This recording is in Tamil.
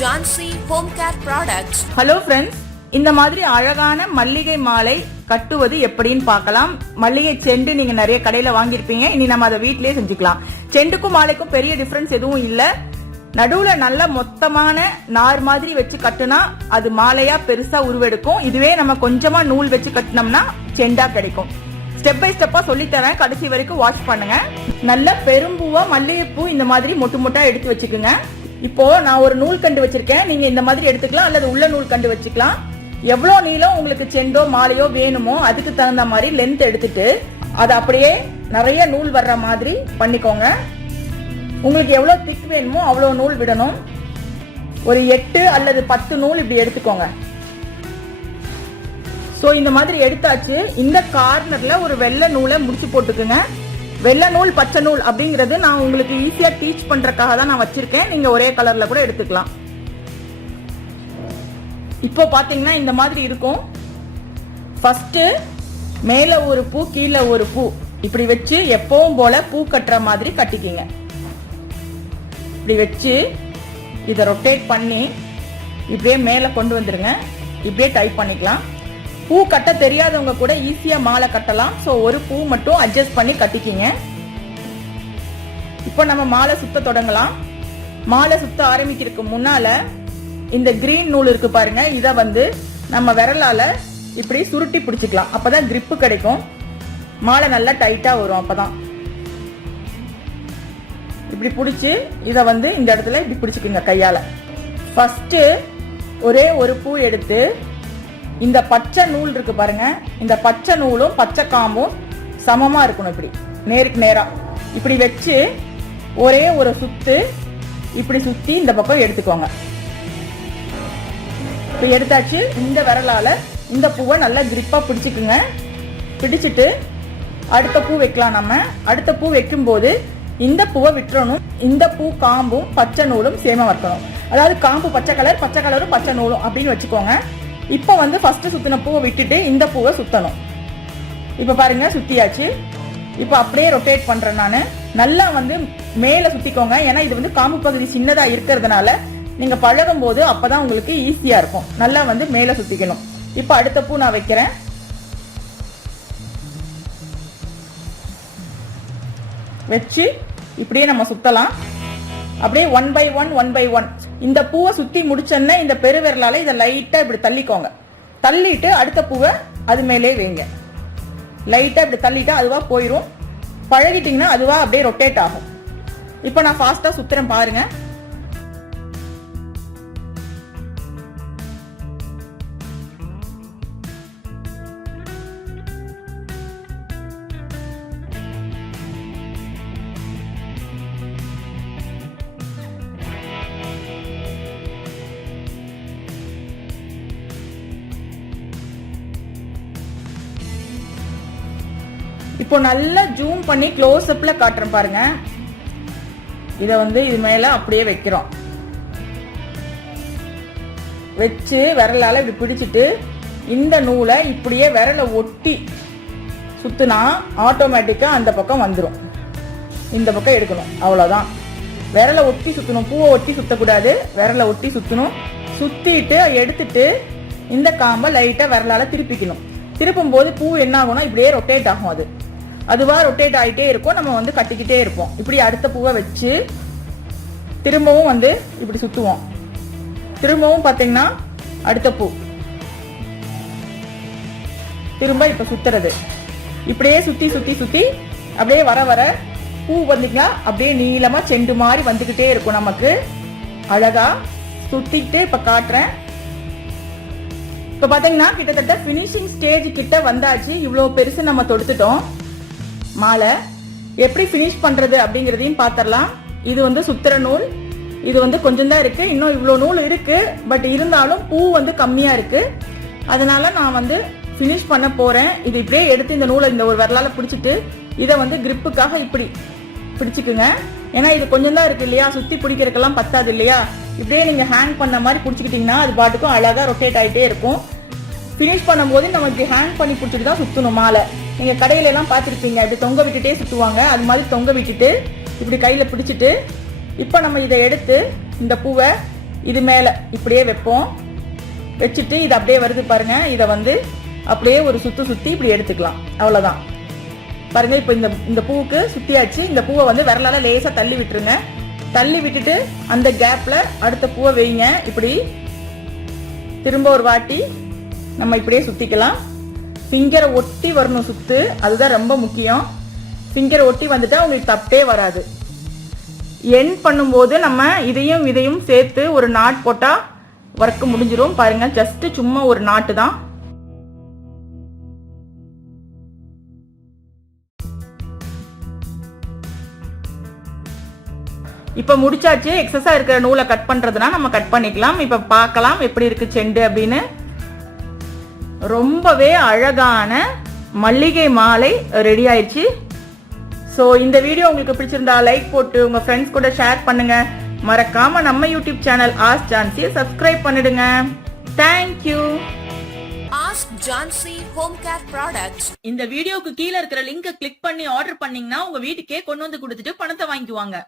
Jhansi home care products. Hello friends, இந்த மாதிரி அழகான மல்லிகை மாலை கட்டுவது எப்படின்னு பார்க்கலாம். மல்லிகை செண்டு நீங்க நிறைய கடையில வாங்கியிருப்பீங்க. இனி நம்ம அதை வீட்டிலேயே செஞ்சுக்கலாம். செண்டுக்கும் மாலைக்கும் பெரிய டிஃபரன்ஸ் எதுவும் இல்ல. நடுவுல நல்ல மொத்தமான நார் மாதிரி வச்சு கட்டுனா அது மாலையா பெருசா உருவெடுக்கும். இதுவே நம்ம கொஞ்சமா நூல் வச்சு கட்டினோம்னா செண்டா கிடைக்கும். ஸ்டெப் பை ஸ்டெப்பா சொல்லித்தரேன், கடைசி வரைக்கும் வாட்ச் பண்ணுங்க. நல்ல பெரும்பூவா மல்லிகைப்பூ இந்த மாதிரி மொட்டு மொட்டா எடுத்து வச்சுக்குங்க. இப்போ நான் ஒரு நூல் கண்டு வச்சிருக்கேன், நீங்க இந்த மாதிரி எடுத்துக்கலாம் அல்லது உள்ள நூல் கண்டு வச்சுக்கலாம். எவ்வளவு நீளம் உங்களுக்கு செண்டோ மாலையோ வேணுமோ அதுக்கு தகுந்த மாதிரி லென்த் எடுத்துட்டு அதை அப்படியே நிறைய நூல் வர்ற மாதிரி பண்ணிக்கோங்க. உங்களுக்கு எவ்வளவு திக் வேணுமோ அவ்வளவு நூல் விடணும். ஒரு 8 அல்லது 10 நூல் இப்படி எடுத்துக்கோங்க. சோ இந்த மாதிரி எடுத்தாச்சு. இந்த கார்னர்ல ஒரு வெள்ளை நூலை முடிச்சு போட்டுக்குங்க. வெள்ளை நூல் பச்சை நூல் அப்படிங்கறது நான் உங்களுக்கு ஈஸியா டீச் பண்றதுக்காக தான் நான் வச்சிருக்கேன். நீங்க ஒரே கலர்ல கூட எடுத்துக்கலாம். இப்போ பாத்தீங்கன்னா இந்த மாதிரி இருக்கும். ஃபர்ஸ்ட் மேல ஒரு பூ கீழே ஒரு பூ இப்படி வச்சு எப்பவும் போல பூ கட்டுற மாதிரி கட்டிக்கிங்க. இப்படி வச்சு இதை ரொட்டேட் பண்ணி இப்படியே மேல கொண்டு வந்துருங்க. இப்படியே டைப் பண்ணிக்கலாம். பூ கட்ட தெரியாதவங்க கூட ஈஸியா மாலை கட்டலாம். சோ ஒரு பூ மட்டும் அட்ஜஸ்ட் பண்ணி கட்டிக்கிங்க. இப்போ நம்ம மாலை சுத்த தொடங்கலாம். மாலை சுத்த ஆரம்பிக்கிறதுக்கு முன்னால இந்த கிரீன் நூல் இருக்கு பாருங்க, இத வந்து நம்ம விரலால இப்படி சுருட்டி பிடிச்சிக்கலாம். அப்பதான் கிரிப்பு கிடைக்கும். மாலை நல்லா டைட்டா வரும். அப்பதான் இப்படி பிடிச்சு இத வந்து இந்த இடத்துல இப்படி பிடிச்சுக்குங்க கையால. ஃபர்ஸ்ட் ஒரே ஒரு பூ எடுத்து இந்த பச்சை நூல் இருக்கு பாருங்க, இந்த பச்சை நூலும் பச்சை காம்பும் சமமா இருக்கணும். இப்படி நேருக்கு நேரா இப்படி வச்சு ஒரே ஒரு சுத்து இப்படி சுத்தி இந்த பக்கம் எடுத்துக்கோங்க. இப்ப எடுத்தாச்சு. இந்த விரலால இந்த பூவை நல்லா கிரிப்பா பிடிச்சுக்குங்க. பிடிச்சிட்டு அடுத்த பூ வைக்கலாம். நம்ம அடுத்த பூ வைக்கும் போது இந்த பூவை விட்டுறணும். இந்த பூ காம்பும் பச்சை நூலும் சேமா வைக்கணும். அதாவது காம்பு பச்சை கலர், பச்சை கலரும் பச்சை நூலும் அப்படின்னு வச்சுக்கோங்க. இப்ப வந்து ஃபர்ஸ்ட் சுத்தின பூவை விட்டுட்டு இந்த பூவை சுத்தணும். இப்ப பாருங்க சுத்தியாச்சு. இப்ப அப்படியே ரொட்டேட் பண்றேன் நானு. நல்லா வந்து மேல சுத்திக்கோங்க. ஏன்னா இது வந்து காம்பு பகுதி சின்னதா இருக்கிறதுனால நீங்க பழகும் போது அப்பதான் உங்களுக்கு ஈஸியா இருக்கும். நல்லா வந்து மேல சுத்திக்கணும். இப்ப அடுத்த பூ நான் வைக்கிறேன். வச்சு இப்படியே நம்ம சுத்தலாம். அப்படியே 1 by 1 இந்த பூவை சுத்தி முடிச்சோன்னா இந்த பெருவிரலால இதை லைட்டா இப்படி தள்ளிக்கோங்க. தள்ளிட்டு அடுத்த பூவை அது மேலே வைங்க. லைட்டா இப்படி தள்ளிட்டா அதுவா போயிடும். பழகிட்டீங்கன்னா அதுவா அப்படியே ரொட்டேட் ஆகும். இப்ப நான் ஃபாஸ்டா சுத்துறேன் பாருங்க. இப்போ நல்லா ஜூம் பண்ணி க்ளோஸ் அப்ல காட்டுறேன் பாருங்க. இத வந்து இது மேல அப்படியே வைக்கிறோம். வச்சு விரலால இப்படி பிடிச்சிட்டு இந்த நூலை இப்படியே விரலை ஒட்டி சுத்துனா ஆட்டோமேட்டிக்கா அந்த பக்கம் வந்துடும். இந்த பக்கம் எடுக்கணும், அவ்வளவுதான். விரலை ஒட்டி சுத்தணும், பூவை ஒட்டி சுத்தக்கூடாது. விரலை ஒட்டி சுத்தணும். சுத்திட்டு எடுத்துட்டு இந்த காம்பை லைட்டா விரலால திருப்பிக்கணும். திருப்பும் போது பூ என்ன ஆகும்னா இப்படியே ரொட்டேட் ஆகும். அதுவா ரொட்டேட் ஆகிட்டே இருக்கும். நம்ம வந்து கட்டிக்கிட்டே இருப்போம். இப்படி அடுத்த பூவை வச்சு திரும்பவும் வந்து இப்படி சுத்துவோம். திரும்பவும் பாத்தீங்கன்னா அடுத்த பூ திரும்ப இப்ப சுத்துறது. இப்படியே சுத்தி சுத்தி சுத்தி அப்படியே வர வர பூ வந்தீங்கன்னா அப்படியே நீளமா செண்டு மாதிரி வந்துகிட்டே இருக்கும். நமக்கு அழகா சுத்திக்கிட்டே இப்ப காட்டுறேன். இப்ப பாத்தீங்கன்னா கிட்டத்தட்ட பினிஷிங் ஸ்டேஜ் கிட்ட வந்தாச்சு. இவ்வளவு பெருசு நம்ம தொடுத்துட்டோம். மாலை எப்படி பினிஷ் பண்றது அப்படிங்கறதையும் பாத்திரலாம். இது வந்து சுத்திர நூல். இது வந்து கொஞ்சம் தான் இருக்கு. இன்னும் இவ்வளவு நூல் இருக்கு. பட் இருந்தாலும் பூ வந்து கம்மியா இருக்கு. அதனால நான் வந்து பினிஷ் பண்ண போறேன். இது இப்படியே எடுத்து இந்த நூலை இந்த ஒரு விரலால பிடிச்சிட்டு இதை வந்து கிரிப்புக்காக இப்படி பிடிச்சுக்குங்க. ஏன்னா இது கொஞ்சம் தான் இருக்கு இல்லையா, சுத்தி பிடிக்கிறதுக்கெல்லாம் பத்தாது இல்லையா. இப்படியே நீங்க ஹேங் பண்ண மாதிரி பிடிச்சிக்கிட்டீங்கன்னா அது பாட்டுக்கும் அழகா ரொட்டேட் ஆகிட்டே இருக்கும். பினிஷ் பண்ணும்போது நம்ம இப்படி ஹேங் பண்ணி பிடிச்சிட்டு தான் சுத்தணும் மாலை. நீங்க கடையில எல்லாம் பாத்திருப்பீங்க, இப்படி தொங்க விட்டுட்டே சுத்துவாங்க. அது மாதிரி தொங்க விட்டுட்டு இப்படி கையில பிடிச்சிட்டு இப்ப நம்ம இதை எடுத்து இந்த பூவை இது மேல இப்படியே வைப்போம். வச்சுட்டு இது அப்படியே வருது பாருங்க. இதை வந்து அப்படியே ஒரு சுத்தி இப்படி எடுத்துக்கலாம். அவ்வளவுதான். பாருங்க இப்போ இந்த பூவுக்கு சுத்தியாச்சு. இந்த பூவை வந்து விரலால லேசா தள்ளி விட்டுருங்க. தள்ளி விட்டுட்டு அந்த கேப்ல அடுத்த பூவை வைங்க. இப்படி திரும்ப ஒரு வாட்டி நம்ம இப்படியே சுத்திக்கலாம். ஃபிங்கரை ஒட்டி வரணும் சுத்து, அதுதான் ரொம்ப முக்கியம். ஃபிங்கரை ஒட்டி வந்துட்டா உங்களுக்கு தப்பே வராது. எண்ட் பண்ணும்போது நம்ம இதையும் சேர்த்து ஒரு நாட் போட்டா ஒர்க் முடிஞ்சிரும். பாருங்க, ஜஸ்ட் சும்மா ஒரு நாட்டு தான். இப்ப முடிச்சாச்சு. எக்ஸஸா இருக்கிற நூலை கட் பண்றதுனா நம்ம கட் பண்ணிக்கலாம். இப்ப பார்க்கலாம் எப்படி இருக்கு செண்டு அப்படின்னு. ரொம்பவே அழகான மல்லிகை மாலை ரெடி ஆயிடுச்சு. ஸோ இந்த வீடியோ உங்களுக்கு பிடிச்சிருந்தா லைக் போட்டு உங்க ஃப்ரெண்ட்ஸ் கூட ஷேர் பண்ணுங்க. மறக்காம நம்ம YouTube channel ask Jhansi subscribe பண்ணிடுங்க. Thank you. Ask Jhansi Home Care Products. இந்த வீடியோக்கு கீழே இருக்கிற லிங்கை கிளிக் பண்ணி ஆர்டர் பண்ணீங்கன்னா உங்க வீட்டுக்கே கொண்டு வந்து கொடுத்துட்டு பணத்தை வாங்கிக்குவாங்க.